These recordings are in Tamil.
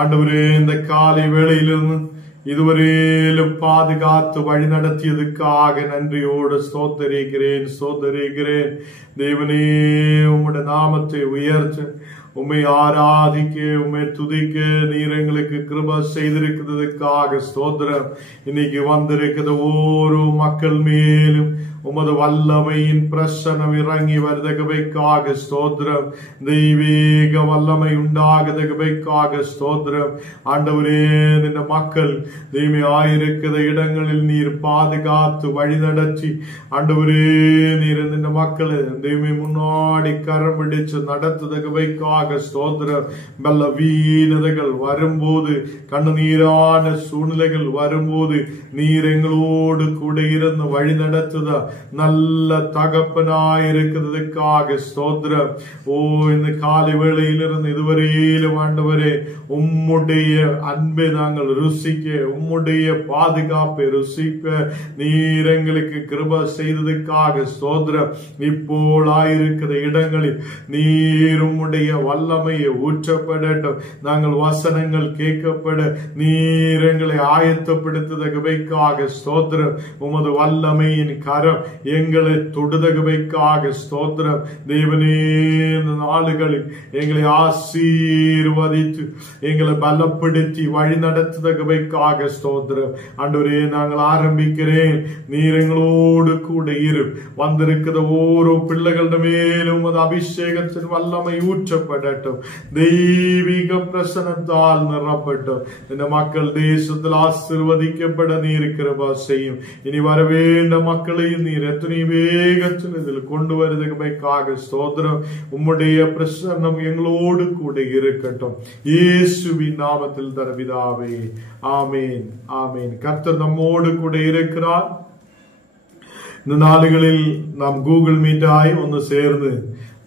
ஆண்டவரே, இந்த காலை வேளையிலிருந்து இதுவரையிலும் பாதுகாத்து வழி நடத்தியதுக்காக நன்றியோடு ஸ்தோத்தரிக்கிறேன். தேவனே, உம்முடைய நாமத்தை உயர்த்து, உம்மை ஆராதிக்க, உம்மை துதிக்க நீர் எங்களுக்கு கிருபை செய்திருக்கிறதுக்காக ஸ்தோத்திரம். இன்னைக்கு வந்திருக்கிற ஒவ்வொரு மக்கள் மேலும் உமது வல்லமையின் பிரசனம் இறங்கி வருதகவைக்காக ஸ்தோத்திரம். தெய்வீக வல்லமை உண்டாகதகவைக்காக ஸ்தோத்திரம். ஆண்டவரே, இந்த மக்கள் தெய்வீகாயிருக்கிற இடங்களில் நீர் பாதுகாத்து வழி நடத்தி, ஆண்டவரே நீர் இந்த மக்களை தெய்வீ முன்னாடி கரம் பிடிச்சு நடத்துதகவைக்காக ஸ்தோத்திரம். பலவீனதைகள் வரும்போது, கண்ணீரான சூழ்நிலைகள் வரும்போது நீர் எங்களோடு கூட இருந்து வழி நடத்துதா நல்ல தகப்பனாயிருக்கிறதுக்காக ஸ்தோத்திரம். இந்த காலை வேளையிலிருந்து இதுவரையிலும் ஆண்டவரே உம்முடைய அன்பை நாங்கள் ருசிக்க, உம்முடைய பாதுகாப்பை ருசிக்க நீர் எங்களுக்கு கிருபை செய்ததுக்காக ஸ்தோத்திரம். இப்போலாயிருக்கிற இடங்களில் நீர் உம்முடைய வல்லமையை ஊற்றப்படட்டும். நாங்கள் வசனங்கள் கேட்கப்பட நீர் எங்களை ஆயத்தப்படுத்துதகவைக்காக ஸ்தோத்திரம். உமது வல்லமையின் கரம் எங்களை தொடுதகவைக்காக ஸ்தோத்திரம். தேவனே, இந்த நாளுகளில் எங்களை ஆசீர்வதித்து எங்களை பலப்படுத்தி வழி நடத்துதகவைக்காக ஸ்தோத்திரம். ஆண்டவரே, நாங்கள் ஆரம்பிக்கிறேன். நீர் எங்களோடு கூட இரு. வந்திருக்கிற ஒவ்வொரு பிள்ளைகளிட மேலும் அபிஷேகத்தின் வல்லமை ஊற்றப்படட்டும். தெய்வீக பிரசனத்தால் நிரப்பட்டும். இந்த மக்கள் தேசத்தில் ஆசீர்வதிக்கப்பட நீர் கிருபை செய்யும். இனி வரவேண்ட மக்களையும் நீர் எத்தனை வேகத்தில் இதில் கொண்டு வருவதற்காக ஸ்தோத்திரம். உம்முடைய பிரசன்னம் எங்களோடு கூட இருக்கட்டும். இயேசுவின் நாமத்தில் தரபிதாவே, ஆமேன், ஆமேன். கர்த்தர் நம்மோடு கூட இருக்கிறார். இந்த நாடுகளில் நாம் கூகுள் மீட்டாய் ஒன்று சேர்ந்து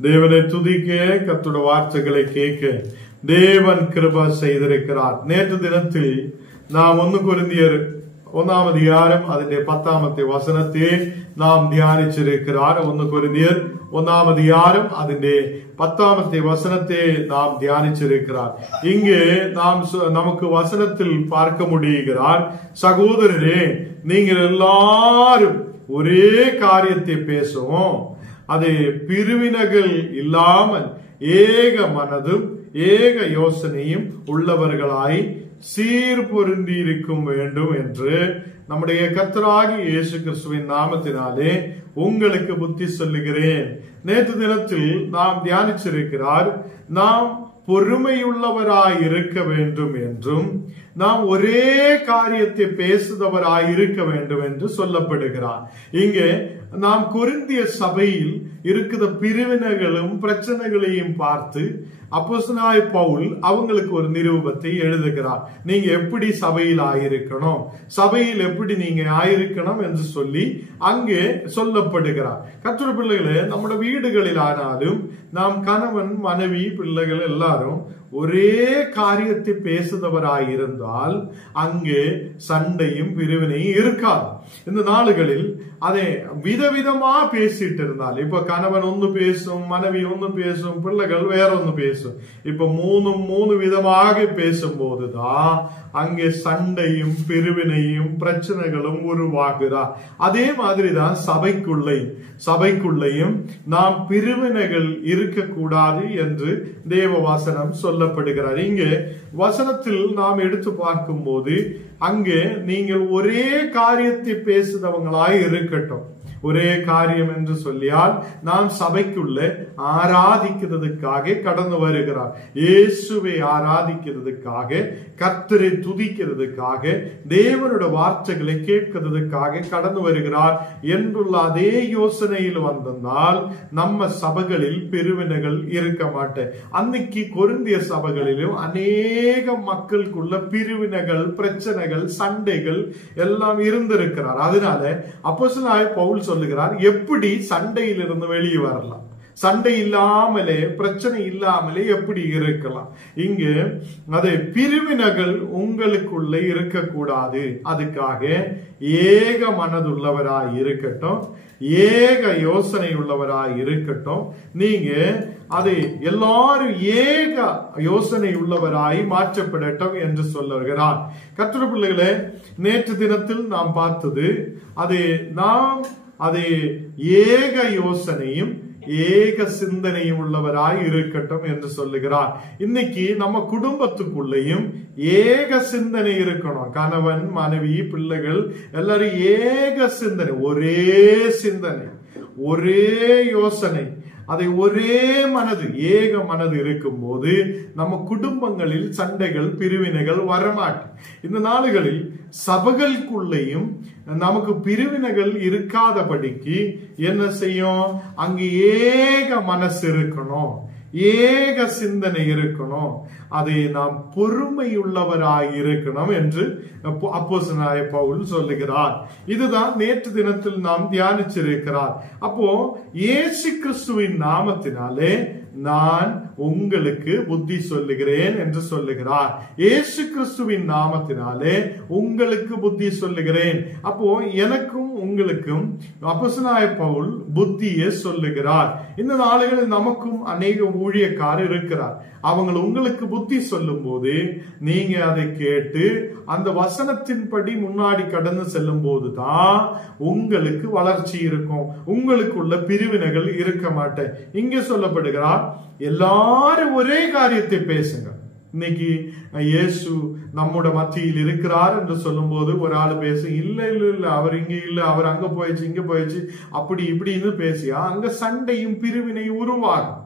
தேவனை துதிக்க, கர்த்தருடைய வார்த்தைகளை கேட்க தேவன் கிருபை செய்திருக்கிறார். நேற்று தினத்தில் நாம் 1 கொரிந்தியர் 1ஆம் அதிகாரம் അതിന്റെ 10ാമത്തെ വചനത്തെ നാം ധ്യാനിച്ചിരിக்கிறார். 1 கொரிந்தியர் 1ஆம் அதிகாரம் അതിന്റെ 10ാമത്തെ வசனத்தை நாம் தியானிச்சிருக்கிறார். இங்கே நமக்கு வசனத்தில் பார்க்க முடிகிறார், சகோதரரே, நீங்கள் எல்லாரும் ஒரே காரியத்தை பேசுவோம், அது பிரிவினைகள் இல்லாமல் ஏக மனதும் ஏக யோசனையும் உள்ளவர்களாய் சீர் பொருந்தி இருக்கும் வேண்டும் என்று நம்முடைய கர்த்தராகிய இயேசு கிறிஸ்துவின் நாமத்தினாலே உங்களுக்கு புத்தி சொல்லுகிறேன். நேற்று தினத்தில் நாம் தியானிச்சிருக்கிறார், நாம் பொறுமையுள்ளவராய் இருக்க வேண்டும் என்றும் நாம் ஒரே காரியத்தை பேசுதவராய் இருக்க வேண்டும் என்று சொல்லப்படுகிறார். இங்கே நாம் கொரிந்திய சபையில் இருக்கிற பிரிவினைகளும் பிரச்சனைகளையும் பார்த்து அப்போஸ்தலனாகிய பவுல் அவங்களுக்கு ஒரு நிரூபத்தை எழுதுகிறார். நீங்க எப்படி சபையில் ஆயிருக்கணும், சபையில் எப்படி நீங்க ஆயிருக்கணும் என்று சொல்லி அங்கே சொல்லப்படுகிறார். கர்த்தருடைய பிள்ளைகளே, நம்முடைய வீடுகளில் ஆனாலும் நாம் கணவன் மனைவி பிள்ளைகள் எல்லாரும் ஒரே காரியத்தை பேசுதவராயிருந்தால் அங்கே சண்டையும் பிரிவினையும் இருக்காது. இந்த நாளுகளில் அதை விதவிதமா பேசிட்டு இருந்தால், இப்ப கணவன் ஒன்னு பேசும், மனைவி ஒன்னு பேசும், பிள்ளைகள் வேற ஒன்னு பேசும். இப்ப மூணு விதமாக பேசும்போதுதான் அங்கே சண்டையும் பிரிவினையும் பிரச்சனைகளும் உருவாகிறார். அதே மாதிரிதான் சபைக்குள்ளேயும் நாம் பிரிவினைகள் இருக்கக்கூடாது என்று தேவ வசனம் சொல்லப்படுகிறார். இங்கே வசனத்தில் நாம் எடுத்து பார்க்கும் போது அங்கே நீங்கள் ஒரே காரியத்தை பேசுதவங்களாய் இருக்கட்டும். ஒரே காரியம் என்று சொல்லியால் நாம் சபைக்குள்ள ஆராதிக்கிறதுக்காக கடந்து வருகிறார். இயேசுவை ஆராதிக்கிறதுக்காக, கர்த்தரை துதிக்கிறதுக்காக, தேவனுடைய வார்த்தைகளை கேட்கிறதுக்காக கடந்து வருகிறார் என்றுள்ள அதே யோசனையில் வந்தால் நம்ம சபைகளில் பிரிவினைகள் இருக்க மாட்டேன். அன்னைக்கு கொரிந்திய சபைகளிலும் அநேக மக்களுக்குள்ள பிரிவினைகள், பிரச்சனைகள், சண்டைகள் எல்லாம் இருந்திருக்கிறார். அதனால அப்போஸ்தலனாகிய பவுல் சொல்லுகிறார், எப்படி சண்டையிலிருந்து வெளியே வரலாம், சண்டை இல்லாமலே, பிரச்சனை இல்லாமலே எப்படி இருக்கலாம்? இங்கு அதை பிரிவினைகள் உங்களுக்குள்ள இருக்கக்கூடாது. அதுக்காக ஏக மனதுள்ளவராய் இருக்கட்டும், ஏக யோசனை உள்ளவராய் இருக்கட்டும். நீங்க அதை எல்லாரும் ஏக யோசனை உள்ளவராய் மாற்றப்படட்டும் என்று சொல்லுகிறார். கர்த்தருடைய பிள்ளைகளே, நேற்று தினத்தில் நாம் பார்த்தது அதை ஏக யோசனையும் ஏக சிந்தனையும் உள்ளவராய் இருக்கட்டும் என்று சொல்லுகிறார். இன்னைக்கு நம்ம குடும்பத்துக்குள்ளேயும் ஏக சிந்தனை இருக்கணும். கணவன், மனைவி, பிள்ளைகள் எல்லாரும் ஏக சிந்தனை, ஒரே சிந்தனை, ஒரே யோசனை, அதை ஒரே மனது, ஏக மனது இருக்கும் போது நம்ம குடும்பங்களில் சண்டைகள், பிரிவினைகள் வரமாட்டேன். இந்த நாடுகளில் சபைகளுக்குள்ளேயும் நமக்கு பிரிவினைகள் இருக்காதபடிக்கு என்ன செய்யும்? அங்கு ஏக மனசு இருக்கணும், ஏக சிந்தனை இருக்கணும். அதை நாம் பொறுமையுள்ளவராய் இருக்கணும் என்று அப்போஸ்தலனாகிய பவுல் சொல்லுகிறார். இதுதான் நேற்று தினத்தில் நாம் தியானிச்சிருக்கிறார். அப்போ இயேசு கிறிஸ்துவின் நாமத்தினாலே நான் உங்களுக்கு புத்தி சொல்லுகிறேன் என்று சொல்லுகிறார். இயேசு கிறிஸ்துவின் நாமத்தினாலே உங்களுக்கு புத்தி சொல்லுகிறேன். அப்போ எனக்கும் உங்களுக்கும் அப்போஸ்தலனாகிய பவுல் புத்தியை சொல்லுகிறார். இந்த நாளுகளில் நமக்கும் அநேக ஊழியக்காரர் இருக்கிறார். அவங்க உங்களுக்கு புத்தி சொல்லும் போது நீங்க அதை கேட்டு அந்த வசனத்தின்படி முன்னாடி கடந்து செல்லும் போதுதான் உங்களுக்கு வளர்ச்சி இருக்கும். உங்களுக்குள்ள பிரிவினைகள் இருக்க மாட்டேன். இங்கே சொல்லப்படுகிறார், எல்லாரும் ஒரே காரியத்தை பேசுங்க. இன்னைக்கு இயேசு நம்மோட மத்தியில் இருக்கிறார் என்று சொல்லும் போது ஒரு ஆள் பேச, இல்ல இல்ல இல்ல அவர் இங்க இல்ல, அவர் அங்க போயிடுச்சு, இங்க போயிடுச்சு, அப்படி இப்படின்னு பேசியா அங்க சண்டையும் பிரிவினை உருவாகும்.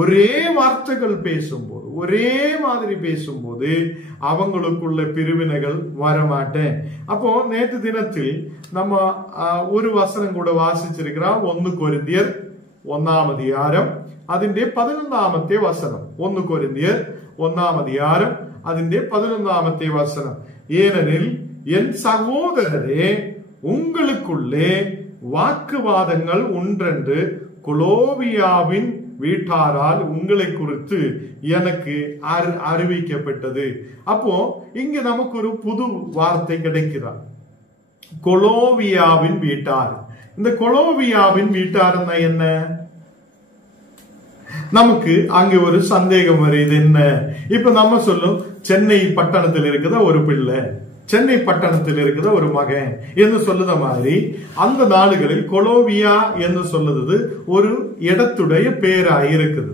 ஒரே வார்த்தைகள் பேசும்போது, ஒரே மாதிரி பேசும்போது அவங்களுக்குள்ள பிரிவினைகள் வரமாட்டேன். அப்போ நேற்று தினத்தில் நம்ம ஒரு வசனம் கூட வாசிச்சிருக்கிறோம். 1 கொரிந்தியர் 1ஆம் அதிகாரம் അതിന്റെ 11ാമത്തെ വസനം. 1 കൊരിന്ത്യർ 1ആം அதிகாரம் അതിന്റെ 11ാമത്തെ வசனம். ஏனெனில் என் சகோதரரே, உங்களுக்குள்ளே வாக்குவாதங்கள் உண்டென்று கொலோவியாவின் வீட்டாரால் உங்களை குறித்து எனக்கு அறிவிக்கப்பட்டது. அப்போ இங்க நமக்கு ஒரு புது வார்த்தை கிடைக்கிறார், கொலோவியாவின் வீட்டார். இந்த கொலோவியாவின் வீட்டார்னா என்ன? நமக்கு அங்க ஒரு சந்தேகம் வருது. என்ன? இப்ப நம்ம சொல்லும், சென்னை பட்டணத்தில் இருக்குதா ஒரு பிள்ளை, சென்னை பட்டணத்தில் இருக்குதா ஒரு மகன் என்று சொல்லுத மாதிரி அந்த நாடுகளில் கொலோவியா என்று சொல்லுது ஒரு இடத்துடைய பேராய் இருக்குது.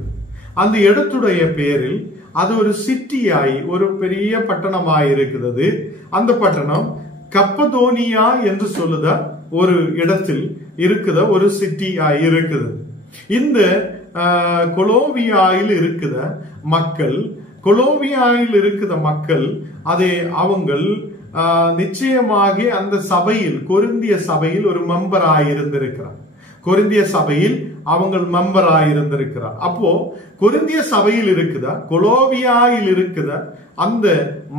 அந்த இடத்துடைய பேரில் அது ஒரு சிட்டியாய், ஒரு பெரிய பட்டணமாய் இருக்கிறது. அந்த பட்டணம் கப்பதோனியா என்று சொல்லுத ஒரு இடத்தில் இருக்குத ஒரு சிட்டியாய் இருக்குது. இந்த கொலோவியாயில் இருக்குத மக்கள் அதை அவங்கள் நிச்சயமாக அந்த சபையில், கொரிந்திய சபையில் ஒரு மெம்பராய் இருந்திருக்கிறார். கொரிந்திய சபையில் அவங்க மெம்பராய் இருந்திருக்கிறார். அப்போ கொரிந்திய சபையில் இருக்குதா, கொலோவியாயில் இருக்குத அந்த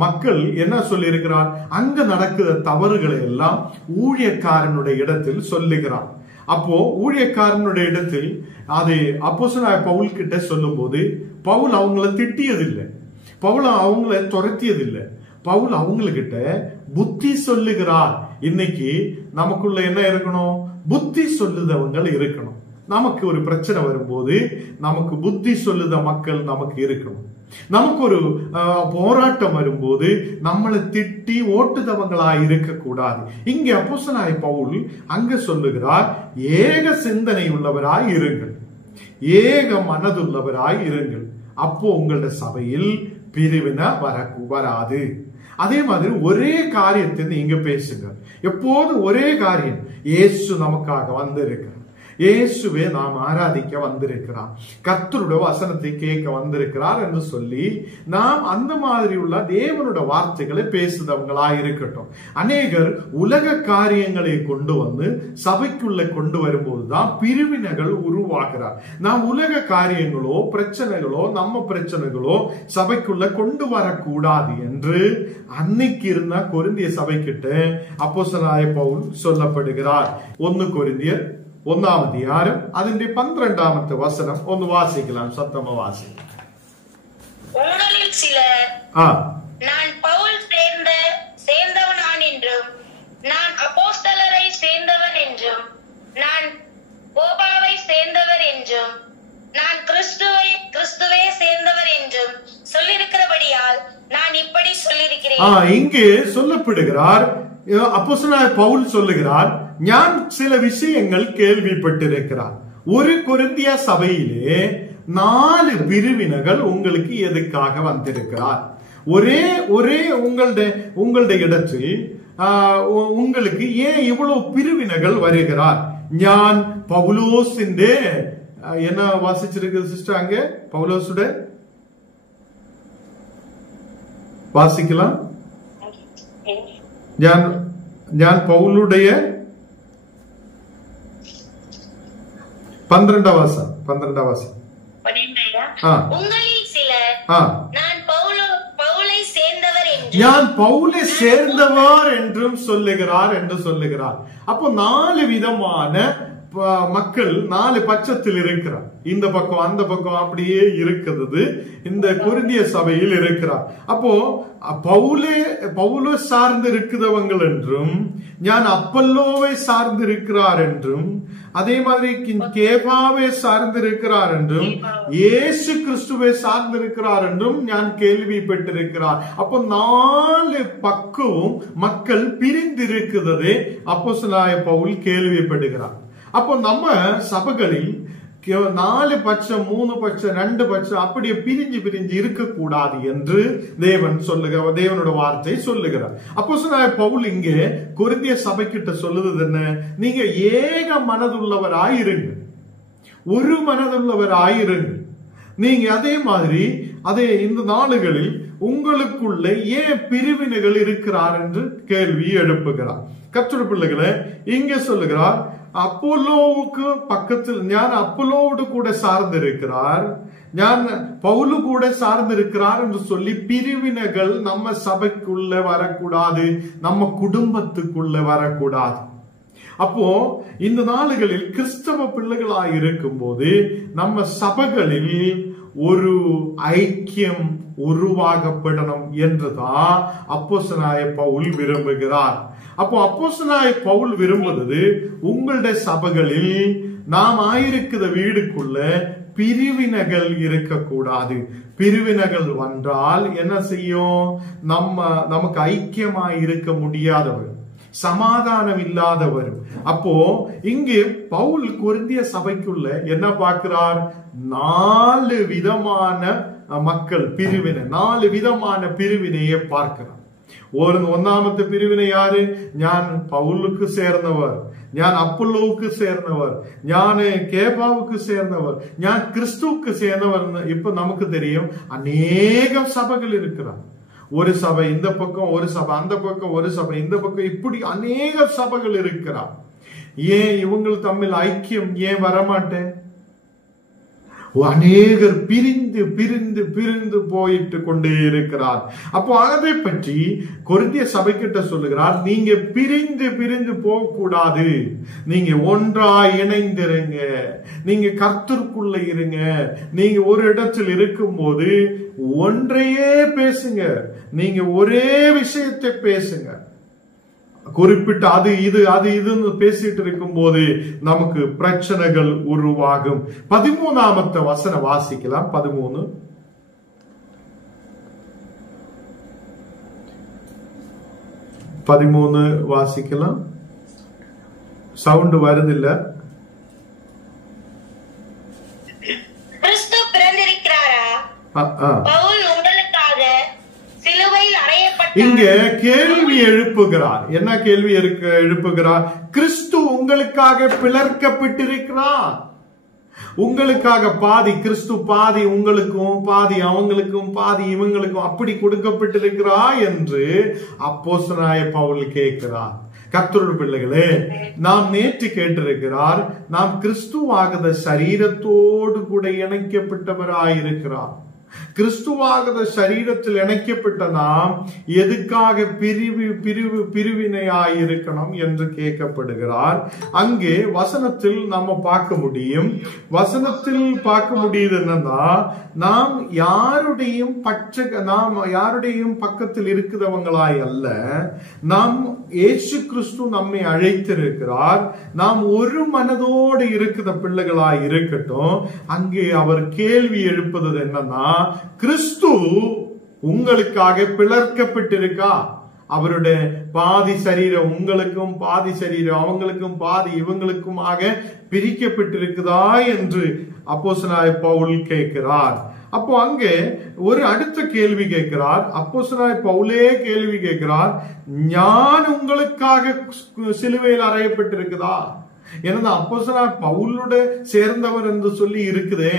மக்கள் என்ன சொல்லி இருக்கிறார்? அங்க நடக்கிற தவறுகளை எல்லாம் ஊழியக்காரனுடைய இடத்தில் சொல்லுகிறார். அப்போ ஊழியக்காரனுடைய இடத்தில் அது அப்போஸ்தலனாகிய பவுல் கிட்ட சொல்லும் போது பவுல் அவங்கள திட்டியதில்லை, பவுல் அவங்கள துரத்தியதில்லை, பவுல் அவங்ககிட்ட புத்தி சொல்லுகிறார். இன்னைக்கு நமக்குள்ள என்ன இருக்கணும்? புத்தி சொல்லுதவங்க இருக்கணும். நமக்கு ஒரு பிரச்சனை வரும்போது நமக்கு புத்தி சொல்லுத மக்கள் நமக்கு இருக்கணும். நமக்கு ஒரு போராட்டம் வரும்போது நம்மளை திட்டி ஓட்டுதவங்களாய் இருக்க கூடாது. இங்க அப்போஸ்தலனாகிய பவுல் அங்க சொல்லுகிறார், ஏக சிந்தனை உள்ளவராய் இருங்கள், ஏக மனதுள்ளவராய் இருங்கள். அப்போ உங்களுடைய சபையில் பிரிவினை வராது. அதே மாதிரி ஒரே காரியத்தை நீங்க பேசுங்க. எப்போது ஒரே காரியம், இயேசு நமக்காக வந்திருக்கிறார், இயேசுவே நாம் ஆராதிக்க வந்திருக்கிறார், கர்த்தருடைய வசனத்தை கேட்க வந்திருக்கிறார் என்று சொல்லி நாம் அந்த மாதிரி உள்ள தேவனுடைய வார்த்தைகளை பேசுதவங்களாய் இருக்கட்டும். அநேகர் உலக காரியங்களை கொண்டு வந்து சபைக்குள்ள கொண்டு வரும்போதுதான் பிரிவினைகள் உருவாகிறார். நாம் உலக காரியங்களோ பிரச்சனைகளோ நம்ம பிரச்சனைகளோ சபைக்குள்ள கொண்டு வரக்கூடாது என்று அன்னைக்கு இருந்த கொரிந்திய சபை கிட்ட அப்போஸ்தலனாகிய பவுல் சொல்லப்படுகிறார். 1 கொரிந்தியர் ഒന്നാം അധ്യായം അതിന്റെ 12ാമത്തെ വചനം ഒന്ന് വാസിക്കലാം. സത്തമ വാസിക്കാം. உங்களில் சிலர் நான் பவுல் சேர்ந்தவனான் என்றும், நான் அப்போஸ்தலரை சேர்ந்தவன் என்றும், நான் போபாவை சேர்ந்தவர் என்றும், நான் கிறிஸ்துவே சேர்ந்தவர் என்றும் சொல்லிருக்கிறபடியால் நான் இப்படி சொல்லியிருக்கிறேன். இங்கே சொல்லப்படுகிறார், அப்போஸ்தலனாகிய பவுல் சொல்லுகிறார், ஞான் சில விஷயங்கள் கேள்விப்பட்டிருக்கிறார். ஒரு கொரிந்திய சபையிலே 4 பிரிவினர்கள் உங்களுக்கு எதுக்காக வந்திருக்கிறார்? ஒரே உங்களுடைய இடத்தில் உங்களுக்கு ஏன் இவ்வளவு பிரிவினர்கள் வருகிறார்? ஞான் பவுலோസിന്റെ என்ன வாசிச்சிருக்கு சிஸ்டர்? அங்க பவுலோசுட வாசிக்கலாம். ஞான் பவுலுடைய 12ாம் வசனம். உங்களில் சிலர் நான் பவுலை சேர்ந்தவர் என்றும் சொல்லுகிறார் என்று சொல்லுகிறார். அப்போ 4 விதமான மக்கள் 4 பட்சத்தில் இருக்கிறார். இந்த பக்கம் அந்த பக்கம் அப்படியே இருக்கிறது இந்த கொரிந்திய சபையில் இருக்கிறார். அப்போ பவுலை சார்ந்து இருக்கிறவங்கள் என்றும், ஞான் அப்பல்லோவை சார்ந்து இருக்கிறார் என்றும், அதே மாதிரி கேபாவை சார்ந்திருக்கிறார் என்றும், இயேசு கிறிஸ்துவை சார்ந்திருக்கிறார் என்றும் ஞான் கேள்விப்பட்டிருக்கிறார். அப்போ 4 பக்கமும் மக்கள் பிரிந்திருக்கிறதே அப்போஸ்தலனாகிய பவுல் கேள்விப்படுகிறார். அப்போ நம்ம சபைகளில் 4 பட்சம் 3 பட்சம் 2 பட்சம் அப்படியே பிரிஞ்சு இருக்க கூடாது என்று தேவனோட வார்த்தை சொல்லுகிறார். அப்போஸ்தலனாகிய பவுல் இங்கே கொரிந்திய சபை கிட்ட சொல்லுது என்ன? நீங்க ஏக மனதுள்ளவராயிருங்க, ஒரு மனதுள்ளவராயிருங்க. நீங்க அதே மாதிரி இந்த நாளுகளில் உங்களுக்குள்ள ஏன் பிரிவினைகள் இருக்கிறார் என்று கேள்வி எழுப்புகிறார். கர்த்தருடைய பிள்ளைகளே, இங்கே சொல்லுகிறார், அப்போலோவுக்கு பக்கத்தில் ஞான் அப்போலோவோடு கூட சார்ந்திருக்கிறார், ஞான் பவுலு கூட சார்ந்திருக்கிறார் என்று சொல்லி பிரிவினைகள் நம்ம சபைக்குள்ள வரக்கூடாது, நம்ம குடும்பத்துக்குள்ள வரக்கூடாது. அப்போ இந்த நாளுகளில் கிறிஸ்தவ பிள்ளைகளாய் இருக்கும் போது நம்ம சபைகளில் ஒரு ஐக்கியம் உருவாகப்படணும் என்றுதான் அப்போஸ்தலனாகிய பவுல் விரும்புகிறார். அப்போ அப்போஸ்தலனாகிய பவுல் விரும்புவது உங்களுடைய சபைகளில் நாம் ஆயிருக்கிற வீடுக்குள்ள பிரிவினைகள் இருக்கக்கூடாது. பிரிவினைகள் வந்தால் என்ன செய்யும்? நமக்கு ஐக்கியமாய் இருக்க முடியாதவர், சமாதானம் இல்லாதவர். அப்போ இங்கு பவுல் கொரிந்திய சபைக்குள்ள என்ன பார்க்கிறார்? 4 விதமான மக்கள் பிரிவினை, 4 விதமான பிரிவினையை பார்க்கிறார். ஒன்னாமത്തെ பிரிவினை யாரு? ஞான் பவுலுக்கு சேர்ந்தவர், ஞான் அப்பல்லோவுக்கு சேர்ந்தவர், ஞான் கேபாவுக்கு சேர்ந்தவர், ஞான் கிறிஸ்துவுக்கு சேர்ந்தவர். இப்ப நமக்கு தெரியும் அநேக சபைகள் இருக்கிறார். ஒரு சபை இந்த பக்கம், ஒரு சபை அந்த பக்கம், ஒரு சபை இந்த பக்கம், இப்படி அநேக சபைகள் இருக்கிறார். ஏன் இவங்கள் தம்மில் ஐக்கியம் ஏன் வரமாட்டேன்? அநேகர் பிரிந்து பிரிந்து பிரிந்து போயிட்டு கொண்டே இருக்கிறார். அப்போ அதை பற்றி கொரிந்திய சபை கிட்ட சொல்லுகிறார், நீங்க பிரிந்து பிரிந்து போக கூடாது, நீங்க ஒன்றாய் இணைந்திருங்க, நீங்க கர்த்தருக்குள்ள இருங்க. நீங்க ஒரு இடத்தில் இருக்கும் போது ஒன்றையே பேசுங்க, நீங்க ஒரே விஷயத்தை பேசுங்க. குறிப்பிட்ட அது இதுன்னு பேசிட்டு இருக்கும் போது நமக்கு பிரச்சனைகள் உருவாகும். 13ாமത്തെ வசனம் வாசிக்கலாம். 13 வாசிக்கலாம். சவுண்ட் வருதில்ல. கிறிஸ்து பிறந்திருக்கிறாரா? பவுல் உங்களுக்காக சிலுவையில் அறையப்பட்டார். இங்க கேள்வி எழுப்புகிறார். என்ன கேள்வி எழுப்புகிறார்? கிறிஸ்து உங்களுக்காக பிளர்க்கப்பட்டிருக்கிறார். உங்களுக்காக பாதி கிறிஸ்து, பாதி உங்களுக்கும், பாதி அவங்களுக்கும், பாதி இவங்களுக்கும் அப்படி கொடுக்கப்பட்டிருக்கிறா என்று அப்போஸ்தலனாகிய பவுல் கேட்கிறார். கர்த்தருடைய பிள்ளைகளே, நாம் நேற்று கேட்டிருக்கிறார், நாம் கிறிஸ்துவாகத சரீரத்தோடு கூட இணைக்கப்பட்டவராயிருக்கிறார். கிறிஸ்துவாக சரீரத்தில் இணைக்கப்பட்ட நாம் எதுக்காக பிரிவினையாய் இருக்கணும் என்று கேட்கப்படுகிறார். அங்கே வசனத்தில் நம்ம பார்க்க முடியும். வசனத்தில் பார்க்க முடியுது என்னன்னா, நாம் யாருடையும் பக்கத்தில் இருக்கிறவங்களாய் அல்ல, நாம் இயேசு கிறிஸ்து நம்மை அழைத்திருக்கிறார். நாம் ஒரு மனதோடு இருக்கிற பிள்ளைகளாய் இருக்கட்டும். அங்கே அவர் கேள்வி எழுப்பது என்னன்னா, கிறிஸ்து உங்களுக்காக பிளர்க்கப்பட்டிருக்கா? அவருடைய பாதி சரீரம் உங்களுக்கும், பாதி சரீரம் அவங்களுக்கும், பாதி இவங்களுக்குமாக பிரிக்கப்பட்டிருக்குதா என்று அப்போஸ்தலனாகிய பவுல் கேட்கிறார். அப்போ அங்கே ஒரு அடுத்த கேள்வி கேட்கிறார். அப்போஸ்தலனாகிய பவுலே கேள்வி கேட்கிறார், நான் உங்களுக்காக சிலுவையில் அறையப்பட்டிருக்குதா? ஏன்னா அப்போஸ்தலனாகிய பவுலோட சேர்ந்தவர் என்று சொல்லி இருக்குதே,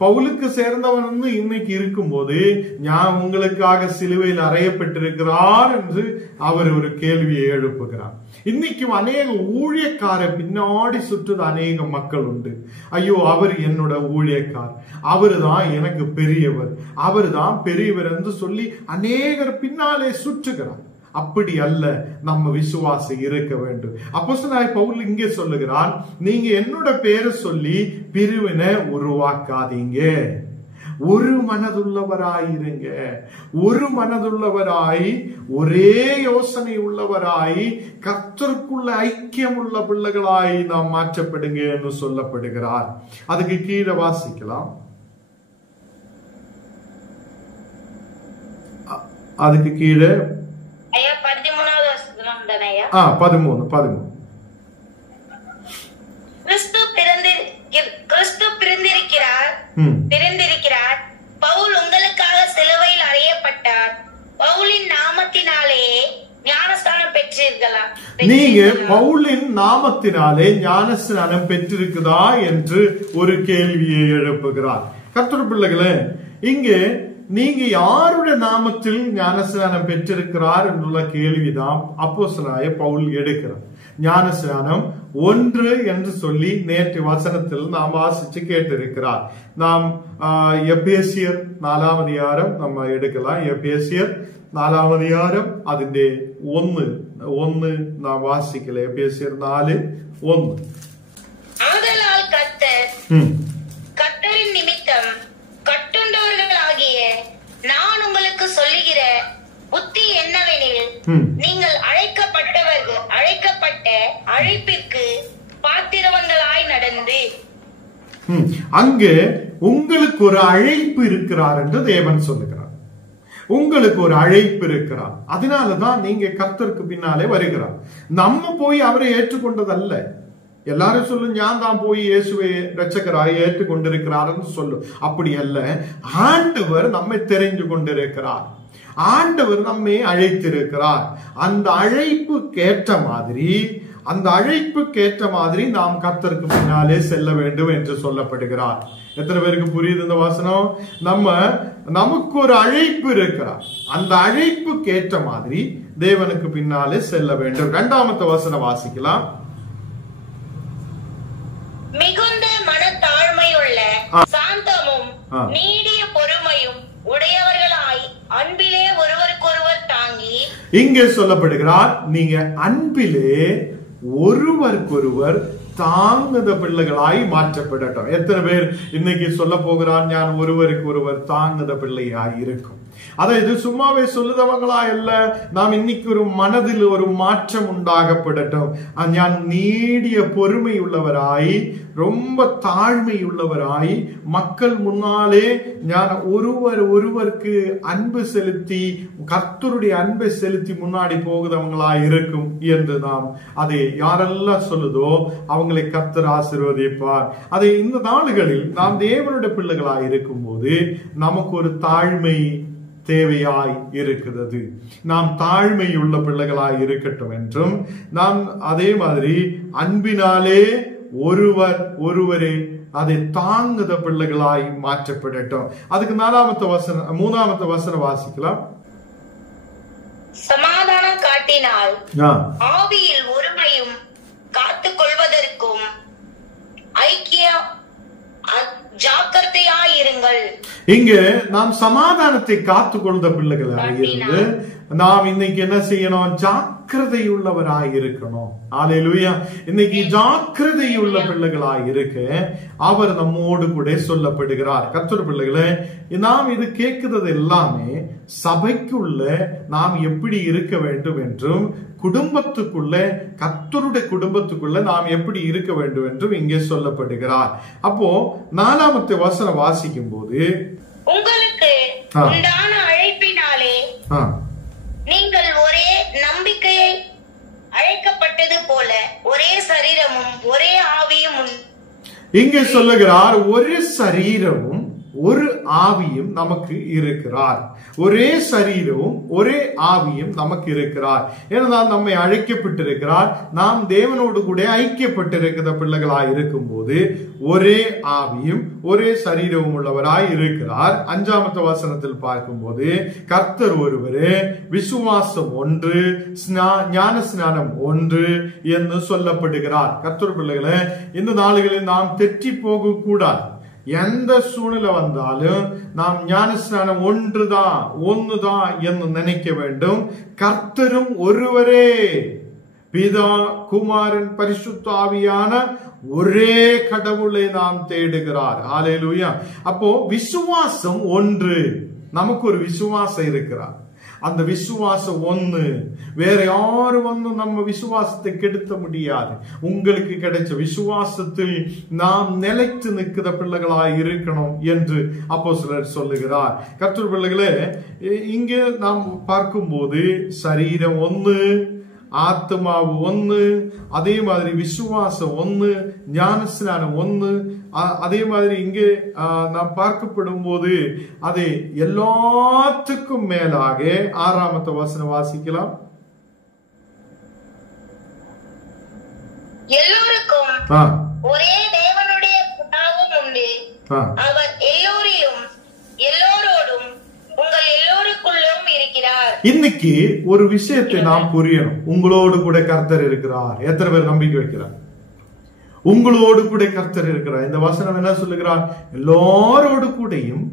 பவுலுக்கு சேர்ந்தவன் வந்து இன்னைக்கு இருக்கும்போது நான் உங்களுக்காக சிலுவையில் அறையப்பட்டிருக்கிறார் என்று அவர் ஒரு கேள்வியை எழுப்புகிறார். இன்னைக்கும் அநேக ஊழியக்கார பின்னாடி சுற்றுற அநேக மக்கள் உண்டு. ஐயோ, அவர் என்னோட ஊழியக்கார், அவரு தான் எனக்கு பெரியவர், அவரு தான் பெரியவர் என்று சொல்லி அநேகர் பின்னாலே சுற்றுகிறார். அப்படி அல்ல நம்ம விசுவாசம் இருக்க வேண்டும். அப்போஸ்தலனாகிய பவுல் இங்கே சொல்லுகிறார், நீங்க என்னோட பேரை சொல்லி பிரிவினை உருவாக்காதீங்க, ஒரு மனதுள்ளவராயிருங்க, ஒரு மனதுள்ளவராய் ஒரே யோசனை உள்ளவராய் கர்த்தருக்குள்ள ஐக்கியம் உள்ள பிள்ளைகளாய் நாம் மாற்றப்படுங்க என்று சொல்லப்படுகிறார். அதுக்கு கீழே வாசிக்கலாம். அதுக்கு கீழே 13 கிறிஸ்து பிறந்திருக்கிறார். பவுல் உங்களுக்காக சிலுவையில் அறையப்பட்டார். பவுலின் நாமத்தினாலே ஞானஸ்நானம் பெற்றீர்களா? நீங்க பவுலின் நாமத்தினாலே ஞானஸ்நானம் பெற்றிருக்குதா என்று ஒரு கேள்வியை எழுப்புகிறார். கர்த்தருடைய பிள்ளைகளே, இங்கே நீங்க யாருடைய நாமத்தில் ஞானஸ்நானம் பெற்றிருக்கிறார் என்றுள்ள கேள்விதான் அப்போஸ்தலனாகிய பவுல் எடுக்கிறார். ஞானஸ்நானம் ஒன்று என்று சொல்லி நேற்று வசனத்தில் நாம் வாசிச்சு கேட்டிருக்கிறார். நாம் எபேசியர் 4ஆம் அதிகாரம் நம்ம எடுக்கலாம். எபேசியர் 4ஆம் அதிகாரம் അതിന്റെ 1 நாம் வாசிக்கல. எபேசியர் 4:1. ஆதலால் கர்த்தரின் நிமித்தம் கட்டுண்டவர்களாகிய நான் உங்களுக்கு சொல்லுகிற புத்தி என்னவெனில், நீங்கள் அழைக்கப்பட்ட அழைப்பிற்கு பாத்திரவங்களாய் நடந்து. அங்கே உங்களுக்கு ஒரு அழைப்பு இருக்கிறார் என்று தேவன் சொல்லுகிறார். உங்களுக்கு ஒரு அழைப்பு இருக்கிறார், அதனாலதான் நீங்க கர்த்தருக்கு பின்னாலே வருகிறார். நம்ம போய் அவரை ஏற்றுக்கொண்டதல்ல. எல்லாரும் சொல்லும், ஞான் தான் போய் இயேசுவை ரட்சகராய் ஏற்றுக்கொண்டிருக்கிறார் என்று சொல்லும். அப்படி அல்ல, ஆண்டவர் நம்மை தெரிந்து கொண்டிருக்கிறார், ஆண்டவர் நம்மை அழைத்திருக்கிறார். அந்த அழைப்புக்கேற்ற மாதிரி நாம் கர்த்தருக்கு பின்னாலே செல்ல வேண்டும் என்று சொல்லப்படுகிறார். எத்தனை பேருக்கு புரியுது இந்த வசனம்? நமக்கு ஒரு அழைப்பு இருக்கிறார், அந்த அழைப்புக்கேற்ற மாதிரி தேவனுக்கு பின்னாலே செல்ல வேண்டும். 2ஆம் வசனம் வாசிக்கலாம். மிகுந்த மனத்தாழ்மையுள்ள சாந்தமும் நீடிய பொறுமையும் உடையவர்களாய் அன்பிலே ஒருவருக்கொருவர் தாங்கி. இங்கே சொல்லப்படுகிறார், நீங்க அன்பிலே ஒருவருக்கொருவர் தாங்குத பிள்ளைகளாய் மாற்றப்படட்டும். எத்தனை பேர் இன்னைக்கு சொல்ல போகிறான், ஞான் ஒருவருக்கு ஒருவர் தாங்குத பிள்ளையாய் இருக்கும். அதாவது சும்மாவே சொல்லுதவங்களா இல்ல, நாம் இன்னைக்கு ஒரு மனதில் ஒரு மாற்றம் உண்டாகப்படட்டும். ஞான் நீடிய பொறுமை உள்ளவராய், ரொம்ப தாழ்மை உள்ளவராய், மக்கள் முன்னாலே ஞான் ஒருவருக்கு அன்பு செலுத்தி, கர்த்தருடைய அன்பை செலுத்தி முன்னாடி போகுதவங்களாய் இருக்கும் என்று நாம் அதை யாரெல்லாம் சொல்லுதோ அவங்களை கர்த்தர் ஆசீர்வதிப்பார். அதை இந்த நாளுகளில் நாம் தேவனுடைய பிள்ளைகளாய் இருக்கும் போது நமக்கு ஒரு தாழ்மை தேவையாய் இருக்கிறது. நாம் தாழ்மை உள்ள பிள்ளைகளாய் இருக்கட்டும் என்றும், நாம் அதே மாதிரி அன்பினாலே ஒருவரே அதை தாங்குத பிள்ளைகளாய் மாற்றப்படட்டும். அதுக்கு 3ஆம் வசனம் வாசிக்கலாம். சமாதானம் காட்டினால் ஆவியில் ஒருமையும் காத்துக் கொள்வதற்கும் ஐக்கியம் ஜாக்கிரதையாயிருங்கள். இங்க நாம் சமாதானத்தை காத்து கொள்த பிள்ளைகளாக இருந்து நாம் இன்னைக்கு என்ன செய்யணும்? ஜாக்கிரதை உள்ளவராய் இருக்கணும். அல்லேலூயா. இன்னைக்கு ஜாக்கிரதை உள்ள பிள்ளைகளாய் இருக்க அவர் நம்மோடு கூட சொல்லப்படுகிறார். கர்த்தர் பிள்ளைகளே, நாம் இது கேட்கிறது எல்லாமே சபைக்குள்ள நாம் எப்படி இருக்க வேண்டும் என்றும், குடும்பத்துக்குள்ள கர்த்தருடைய குடும்பத்துக்குள்ள நாம் எப்படி இருக்க வேண்டும் என்றும் இங்கே சொல்லப்படுகிறார். அப்போ 4வது வசனம் வாசிக்கும் போது, உங்களுக்கு உண்டான அழைப்பினாலே நீங்கள் ஒரே நம்பிக்கையை அழைக்கப்பட்டது போல ஒரே சரீரமும் ஒரே ஆவியும் இங்கே சொல்லுகிறார். ஒரு சரீரமும் ஒரு ஆவியும் நமக்கு இருக்கிறார். ஒரே சரீரமும் ஒரே ஆவியும் நமக்கு இருக்கிறார். ஏனென்றால் நம்மை அழைக்கப்பட்டிருக்கிறார். நாம் தேவனோடு கூட ஐக்கியப்பட்டிருக்கிற பிள்ளைகளாய் இருக்கும் போது ஒரே ஆவியும் ஒரே சரீரமும் உள்ளவராய் இருக்கிறார். 5வது வசனத்தில் பார்க்கும்போது, கர்த்தர் ஒருவரே, விசுவாசம் ஒன்று, ஞான ஸ்நானம் ஒன்று என்று சொல்லப்படுகிறார். கர்த்தர் பிள்ளைகளை, இந்த நாளுகளில் நாம் தெற்றி போக கூடாது. எந்த சூழ்நிலை வந்தாலும் நாம் ஞானஸ்நானம் ஒன்றுதான் என்று நினைக்க வேண்டும். கர்த்தரும் ஒருவரே, பிதா, குமாரன், பரிசுத்த ஆவியான ஒரே கடவுளை நாம் தேடுகிறார். ஹல்லேலூயா. அப்போ விசுவாசம் ஒன்று. நமக்கு ஒரு விசுவாசம் இருக்கிறார். அந்த விசுவாசம் ஒண்ணு. வேற யாரும் வந்து நம்ம விசுவாசத்தை கெடுத்த முடியாது. உங்களுக்கு கிடைச்ச விசுவாசத்தில் நாம் நிலைத்து நிற்கிற பிள்ளைகளாய் இருக்கணும் என்று அப்போஸ்தலர் சொல்லுகிறார். கர்த்தர் பிள்ளைகளே, இங்கே நாம் பார்க்கும்போது சரீரம் ஒண்ணு, ஆத்மாவு ஒண்ணு, அதே மாதிரி விசுவாசம் ஒண்ணு, ஞானஸ்நானம் ஒண்ணு. அதே மாதிரி இங்கே நாம் பார்க்கப்படும் போது அது எல்லாத்துக்கும் மேலாக 6வது வசனம் வாசிக்கலாம். எல்லோருக்கும் ஒரே தேவனுடைய பிதாவும் உண்டு. அவர் எல்லோரிலும் எல்லோரோடும் உங்கள் எல்லோருக்குள்ளும் இருக்கிறார். இன்னைக்கு ஒரு விஷயத்தை நாம் புரியணும். உங்களோடு கூட கர்த்தர் இருக்கிறார். எத்தனை பேர் நம்பிக்கை வைக்கிறார்? உங்களோடு கூட கர்த்தர் இருக்கிறார். இந்த வசனம் என்ன சொல்லுகிறார்? எல்லாரோடு கூடயும்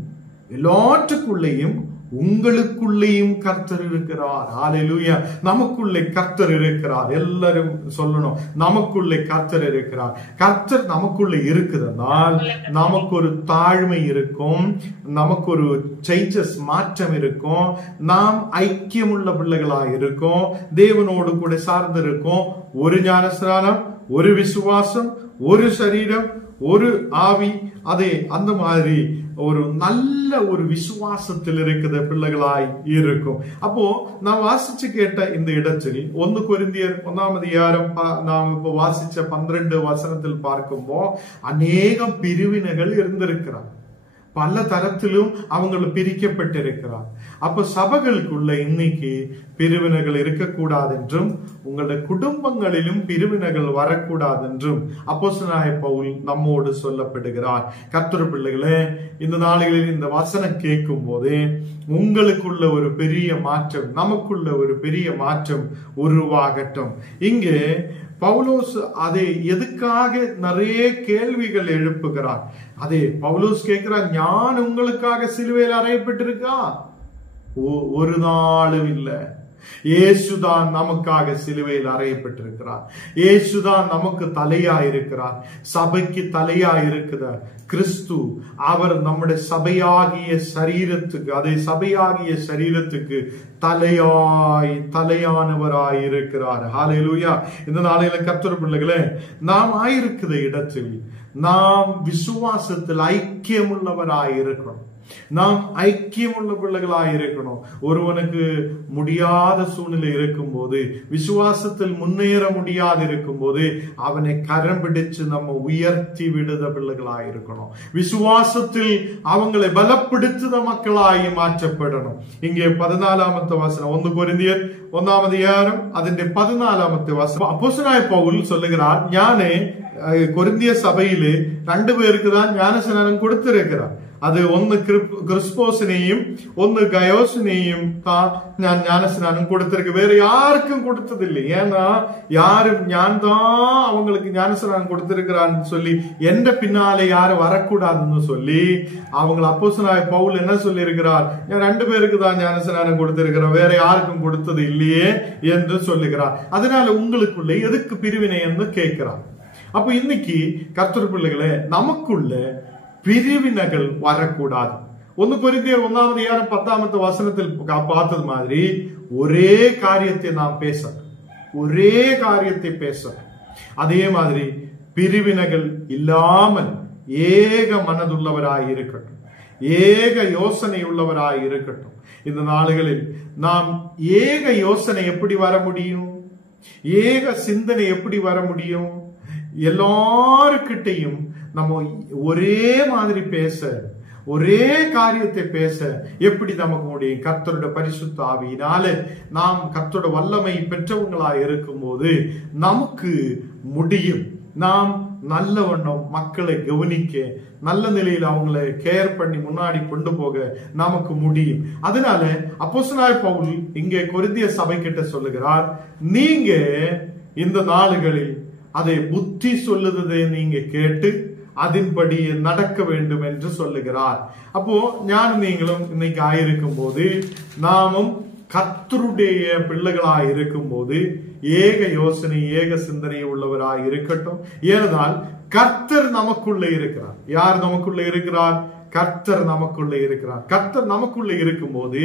எல்லாற்றுக்குள்ளேயும் உங்களுக்குள்ளேயும் கர்த்தர் இருக்கிறார். ஹல்லேலூயா. நமக்குள்ளே கர்த்தர் இருக்கிறார். எல்லாரும் சொல்லணும், நமக்குள்ளே கர்த்தர் இருக்கிறார். கர்த்தர் நமக்குள்ளே இருக்கிறதுனால் நமக்கு ஒரு தாழ்மை இருக்கும், நமக்கு ஒரு சேஞ்சஸ் மாற்றம் இருக்கும், நாம் ஐக்கியமுள்ள பிள்ளைகளாக இருக்கும், தேவனோடு கூட சார்ந்து இருக்கும். ஒரு ஞானஸ்நானம், ஒரு விசுவாசம், ஒரு சரீரம், ஒரு ஆவி. அதே அந்த மாதிரி ஒரு நல்ல ஒரு விசுவாசத்தில் இருக்கிற பிள்ளைகளாய் இருக்கும். அப்போ நான் வாசிச்சு கேட்ட இந்த இடத்தில் 1 கொரிந்தியர் 1ஆம் அதிகாரம் நாம் இப்ப வாசிச்ச 12 வசனத்தில் பார்க்கும்போ அநேகம் பிரிவினைகள் இருந்திருக்கிறார். பல தரத்திலும் அவங்க பிரிக்கப்பட்டிருக்கிறார். அப்ப சபைகளுக்குள்ள இன்னைக்கு பிரிவினைகள் இருக்கக்கூடாது என்றும், உங்களுடைய குடும்பங்களிலும் பிரிவினைகள் வரக்கூடாது என்றும் அப்போஸ்தலனாகிய பவுல் நம்மோடு சொல்லப்படுகிறார். கர்த்தர் பிள்ளைகளே, இந்த நாளிகளில் இந்த வசனம் கேட்கும் போதே உங்களுக்குள்ள ஒரு பெரிய மாற்றம், நமக்குள்ள ஒரு பெரிய மாற்றம் உருவாகட்டும். இங்கே பவுலோஸ் அதை எதுக்காக நிறைய கேள்விகள் எழுப்புகிறார். அதே பவுலோஸ் கேட்கிறார், ஞான் உங்களுக்காக சிலுவையில் அறையப்பட்டிருக்கா? ஒரு நாளும் இல்லை. இயேசுதான் நமக்காக சிலுவையில் அறையப்பட்டிருக்கிறார். இயேசுதான் நமக்கு தலையா இருக்கிறார். சபைக்கு தலையா இருக்கிறார் கிறிஸ்து. அவர் நம்முடைய சபையாகிய சரீரத்துக்கு, அதே சபையாகிய சரீரத்துக்கு தலையானவராய் இருக்கிறார். ஹல்லேலூயா. இந்த நாளையில கர்த்தர் பிள்ளைகளே, நாம் ஆயிருக்கிற இடத்தில் நாம் விசுவாசத்தில் ஐக்கியமுள்ளவராய் இருக்கணும். நாம் ஐக்கியமுள்ள பிள்ளைகளாய் இருக்கணும். ஒருவனுக்கு முடியாத சூழ்நிலை இருக்கும் போது, விசுவாசத்தில் முன்னேற முடியாது இருக்கும் போது அவனை கரம் பிடிச்சு நம்ம உயர்த்தி விடுத பிள்ளைகளாய் இருக்கணும். விசுவாசத்தில் அவங்களை பலப்படுத்துத மக்களாய் மாற்றப்படணும். இங்கே 14வது வசனம் 1 கொரிந்தியர் 1ஆம் அதிகாரம் അതിന്റെ 14வது வசனம் அப்போஸ்தலனாகிய பவுல் சொல்லுகிறார், ஞானே கொரிந்திய சபையிலே 2 பேருக்கு தான் ஞானஸ்நானம் கொடுத்திருக்கிறார். അത് ഒന്ന് ക്രിസ്പോസിനെയും ഒന്ന് ഗയോസിനെയും ഞാൻ ஞானஸ்நானம் கொடுத்திருக்கு, வேற யாருக்கும் கொடுத்ததில்லை. ஏன்னா யாரும் ஞான் தான் அவங்களுக்கு ஞானஸ்நானம் கொடுத்திருக்கிறான்னு சொல்லி எந்த பின்னாலே யாரும் வரக்கூடாதுன்னு சொல்லி அவங்க அப்போஸ்தலனாகிய பவுல் என்ன சொல்லி இருக்கிறார், நான் 2 பேருக்கு தான் ஞானஸ்நானம் கொடுத்திருக்கிறேன், வேற யாருக்கும் கொடுத்தது இல்லையே என்று சொல்லுகிறார். அதனால உங்களுக்குள்ள எதுக்கு பிரிவினை என்று கேட்கிறார். அப்ப இன்னைக்கு கர்த்தர் பிள்ளைகளே, நமக்குள்ள பிரிவினைகள் வரக்கூடாது. 1 கொரிந்தியர் 1:10 பார்த்தது மாதிரி ஒரே காரியத்தை நாம் பேசணும், ஒரே காரியத்தை பேசணும். அதே மாதிரி பிரிவினைகள் இல்லாமல் ஏக மனதுள்ளவராய் இருக்கட்டும், ஏக யோசனை உள்ளவராய் இருக்கட்டும். இந்த நாளுகளில் நாம் ஏக யோசனை எப்படி வர முடியும், ஏக சிந்தனை எப்படி வர முடியும்? எல்லாருக்கிட்டையும் நம்ம ஒரே மாதிரி பேச, ஒரே காரியத்தை பேச எப்படி நமக்கு முடியும்? கர்த்தருடைய பரிசுத்த ஆவியினால நாம் கர்த்தருடைய வல்லமை பெற்றவங்களாய் இருக்கும் போது நமக்கு முடியும். நாம் நல்ல வண்ணம் மக்களை கவனிக்க, நல்ல நிலையில் அவங்களை கேர் பண்ணி முன்னாடி கொண்டு போக நமக்கு முடியும். அதனால அப்போஸ்தலனாகிய பவுல் இங்கே கொரிந்திய சபை கிட்ட சொல்லுகிறார், நீங்க இந்த நாளுகளில் அதை புத்தி சொல்லுவதை நீங்க கேட்டு அதன்படி நடக்க வேண்டும் என்று சொல்லுகிறார். அப்போ ஞானம் நீங்களும் இன்னைக்கு ஆயிருக்கும் போது, நாமும் கர்த்தருடைய பிள்ளைகளாய் இருக்கும் போது ஏக யோசனை ஏக சிந்தனை உள்ளவராய் இருக்கட்டும். ஏனென்றால் கர்த்தர் நமக்குள்ள இருக்கிறார். யார் நமக்குள்ள இருக்கிறார்? கர்த்தர் நமக்குள்ள இருக்கிறார். கர்த்தர் நமக்குள்ள இருக்கும் போது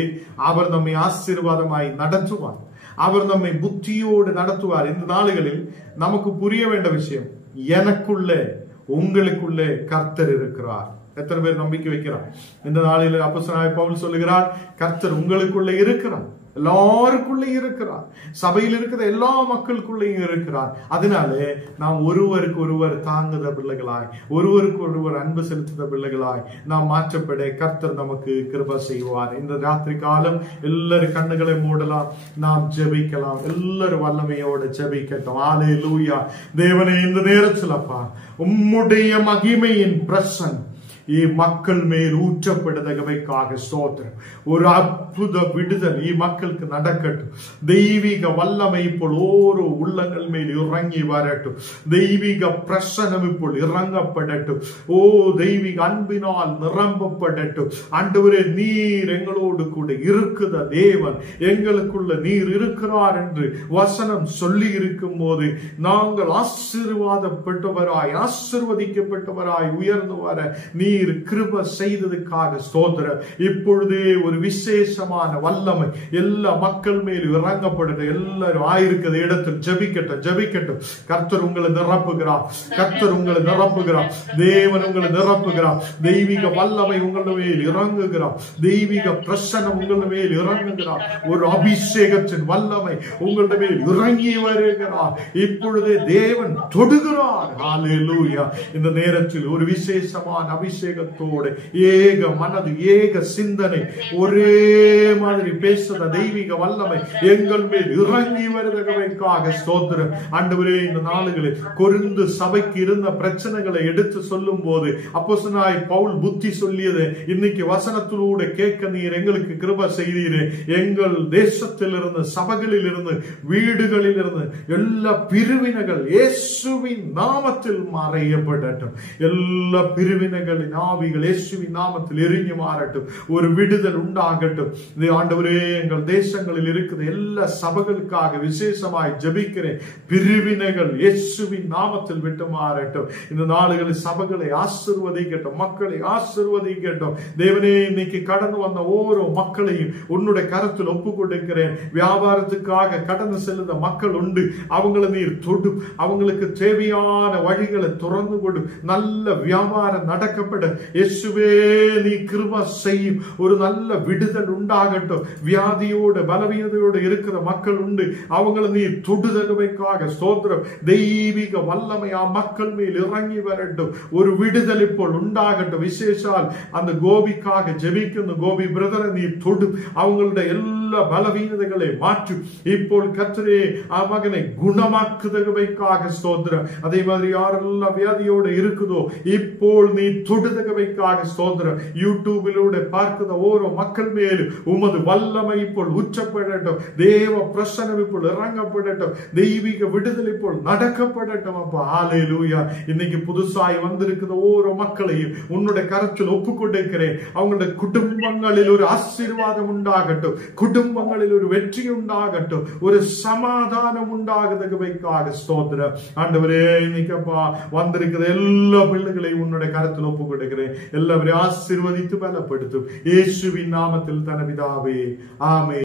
அவர் நம்மை ஆசீர்வாதமாய் நடத்துவார், அவர் நம்மை புத்தியோடு நடத்துவார். இந்த நாளுகளில் நமக்கு புரிய வேண்டிய விஷயம், எனக்குள்ள உங்களுக்குள்ளே கர்த்தர் இருக்கிறார். எத்தனை பேர் நம்பிக்கை வைக்கிறார்? இந்த நாளில் அப்போஸ்தலனாகிய பவுல் சொல்லுகிறார், கர்த்தர் உங்களுக்குள்ளே இருக்கிறார், எல்லாருக்குள்ளே இருக்கிறார், சபையில் இருக்கிற எல்லா மக்களுக்குள்ளேயும் இருக்கிறார். அதனால நாம் ஒருவருக்கு ஒருவர் தாங்குத பிள்ளைகளாய், ஒருவருக்கு ஒருவர் அன்பு செலுத்துத பிள்ளைகளாய் நாம் மாற்றப்பட கர்த்தர் நமக்கு கிருபை செய்வார். இந்த ராத்திரி காலம் எல்லாரும் கண்ணுகளை மூடலாம், நாம் ஜெபிக்கலாம். எல்லாரும் வல்லமையோட ஜெபிக்கட்டும். ஹல்லேலூயா. தேவனே, இந்த நேரத்தில் அப்பா உம்முடைய மகிமையின் பிரசன்னம் மக்கள் மேல் ஊற்றப்படுவதற்காக ஸ்தோத்திரம். ஒரு அற்புத விடுதல் மக்களுக்கு நடக்கட்டும். தெய்வீக வல்லமை இப்போ ஓரோ உள்ளங்கள் மேல் இறங்கி வரட்டும். தெய்வீக பிரசன்னம் இப்போ இறங்கப்படட்டும். ஓ, தெய்வீக அன்பினால் நிரம்பப்படட்டும். ஆண்டவரே, நீர் எங்களோடு கூட இருக்குத தேவன், எங்களுக்குள்ள நீர் இருக்கிறார் என்று வசனம் சொல்லி இருக்கும் போது நாங்கள் ஆசீர்வாதப்பட்டவராய், ஆசீர்வதிக்கப்பட்டவராய் உயர்ந்து வர நீர் கிருபை செய்ததுக்காக ஸ்தோத்திரம். இப்பொழுதே ஒரு விசேஷமான வல்லமை எல்லா மக்கள் மேல் இறங்கப்படட்டும். எல்லாரும் ஆயிருக்கிற இடத்தில் ஜெபிக்கட்டும், ஜெபிக்கட்டும். கர்த்தர் உங்களை நிரப்புகிறார், கர்த்தர் உங்களை நிரப்புகிறார், தேவன் உங்களை நிரப்புகிறார். தெய்வீக வல்லமை உங்கள் மேல் இறங்குகிறார், தெய்வீக பிரசன்னம் உங்கள் மேல் இறங்குகிறார். ஒரு அபிஷேகத்தின் வல்லமை உங்கள் மேல் இறங்கி வருகிறார். இப்பொழுதே தேவன் தொடுகிறார். ஹல்லேலூயா. இந்த நேரத்தில் ஒரு விசேஷமான அபிஷேகத்தோடு ஏக மனது, ஏக சிந்தனை, ஒரே மாதிரி பேசுற தெய்வீக வல்லமை எங்கள் மேல் இறங்கி வருவதற்காக ஸ்தோத்திரம். ஆண்டவரே, இந்த நாளுகளில் கொரிந்து சபைக்கு இருந்த பிரச்சனைகளை எடுத்து சொல்லும் போது அப்போஸ்தலனாகிய பவுல் புத்தி சொல்லியது இன்னைக்கு வசனத்திலூടെ கேட்க நீர் எங்களுக்கு கிருபை செய்தீரே. எங்கள் தேசத்தில் இருந்து, சபைகளில் இருந்து, வீடுகளில் இருந்து எல்லா பிரிவினைகள் இயேசுவின் நாமத்தில் மறையப்படட்டும். எல்லா பிரிவினைகளின் ஆவிகள் இயேசுவின் நாமத்தில் எரிஞ்சு மாறட்டும். ஒரு விடுதல் உண்டாகட்டும். ஆண்டவரே, எங்கள் தேசங்களில் இருக்கிற எல்லா சபைகளுக்காக விசேஷமாய் ஜெபிக்கிறேன். பிரிவினைகள் இயேசுவின் நாமத்தில் விட்டு மாறட்டும். இந்த நாளுகளில் சபைகளை ஆசீர்வதிக்கட்டும், மக்களை ஆசீர்வதிக்கட்டும். தேவனே, இன்னைக்கு கடந்து வந்த ஒவ்வொரு மக்களையும் உன்னுடைய கரத்தில் ஒப்பு கொடுக்கிறேன். வியாபாரத்துக்காக கடந்து செல்லுத மக்கள் உண்டு, அவங்களை நீர் தொடு, அவங்களுக்கு தேவையான வழிகளை திறந்து கொடு. நல்ல வியாபாரம் நடக்கப்பட இயேசுவே நீ கிருபை செய்யும். ஒரு நல்ல விடுதல் உண்டாகட்டும். வியாதியோடு பலவீனதையோடு இருக்கிற மக்கள் உண்டு, அவங்களை நீ தொடுதலுமைக்காக ஸ்தோத்திரம். தெய்வீக வல்லமையா மக்கள் மேல் இறங்கி வரட்டும். ஒரு விடுதல் இப்போ உண்டாகட்டும். விசேஷால் அந்த கோபிக்காக ஜெபிக்கும் கோபி பிரதரை நீ தொடு. அவங்களுடைய எல்லா எல்லா பலவீனதைகளை மாற்றி ഇപ്പോൾ கர்த்தரே ആ மகனை குணமாக்குதகவைக்காக ஸ்தோத்திரம். அதே மாதிரி யாரெல்லாம் வியாதியோட இருக்குதோ ഇപ്പോൾ നീ തൊടുതകவைக்காக ஸ்தோத்திரம். യൂട്യൂബിലൂടെ பார்க்கிற ഓരോ மக்கள் மேலும் உமது வல்லமை ഇപ്പോൾ உச்சப்படட்டும். தேவ பிரசன்னம் ഇപ്പോൾ இறங்கப்படட்டும். தெய்வீக விடுதலை ഇപ്പോൾ நடக்கப்படட்டும். அப்பா ஹalleluya. இன்னைக்கு புதுசாய் வந்திருக்கிற ஓரோ மக்களையும் உன்னுடைய கரத்தில் ஒப்பு கொடுக்கிறேன். அவங்களுடைய குடும்பங்களில் ஒரு ஆசீர்வாதம் உண்டாகட்டும். குடும்பங்களில் ஒரு வெற்றி உண்டாகட்டும். ஒரு சமாதானம் உண்டாகதகவைக்காக ஸ்தோத்திரம். ஆண்டவரே இன்னைக்கு அப்பா வந்திருக்கிற எல்லா பிள்ளைகளையும் உன்னுடைய கரத்தில் ஒப்பு கொடுக்கிறேன். எல்லாரையும் ஆசீர்வதித்து பலப்படுத்தும். இயேசுவின் நாமத்தில் தன பிதாவே ஆமென்.